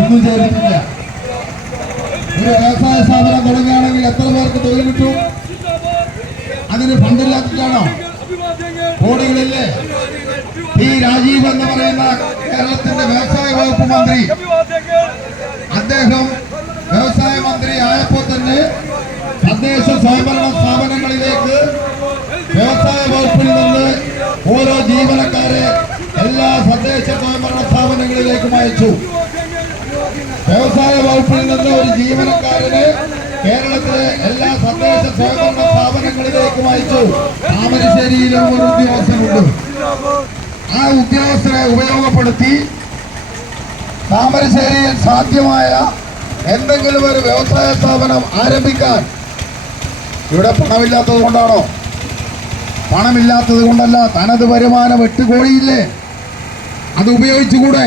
ഒന്നും ചെയ്തിട്ടില്ല. ഒരു വ്യവസായ സ്ഥാപനം തുടങ്ങുകയാണെങ്കിൽ എത്ര പേർക്ക് തൊഴിൽ കിട്ടും? അതിന് ഫണ്ടില്ലാത്തിട്ടാണോ? കോടികളില്ലേ? ഈ രാജീവ് എന്ന് പറയുന്ന കേരളത്തിന്റെ വ്യവസായ വകുപ്പ് മന്ത്രി, അദ്ദേഹം വ്യവസായ മന്ത്രി ആയപ്പോൾ തന്നെ തദ്ദേശ സ്വയംഭരണ സ്ഥാപനങ്ങളിലേക്ക് വ്യവസായ വകുപ്പിൽ നിന്ന് ഓരോ ജീവനക്കാരെ എല്ലാ തദ്ദേശ സ്വയംഭരണ സ്ഥാപനങ്ങളിലേക്കും അയച്ചു. വ്യവസായ വകുപ്പിൽ നിന്ന് ഒരു ജീവനക്കാരനെ കേരളത്തിലെ എല്ലാ തദ്ദേശ സ്വയംഭരണ സ്ഥാപനങ്ങളിലേക്കും അയച്ചു. താമരശ്ശേരിയിലും ഒരു ഉദ്യോഗസ്ഥനുണ്ട്. ആ ഉദ്യോഗസ്ഥരെ ഉപയോഗപ്പെടുത്തി താമരശ്ശേരിയിൽ സാധ്യമായ എന്തെങ്കിലും ഒരു വ്യവസായ സ്ഥാപനം ആരംഭിക്കാൻ. ഇവിടെ പണമില്ലാത്തത് കൊണ്ടാണോ? പണമില്ലാത്തത് കൊണ്ടല്ല, തനത് വരുമാനം 8 കോടിയില്ലേ, അത് ഉപയോഗിച്ചുകൂടെ?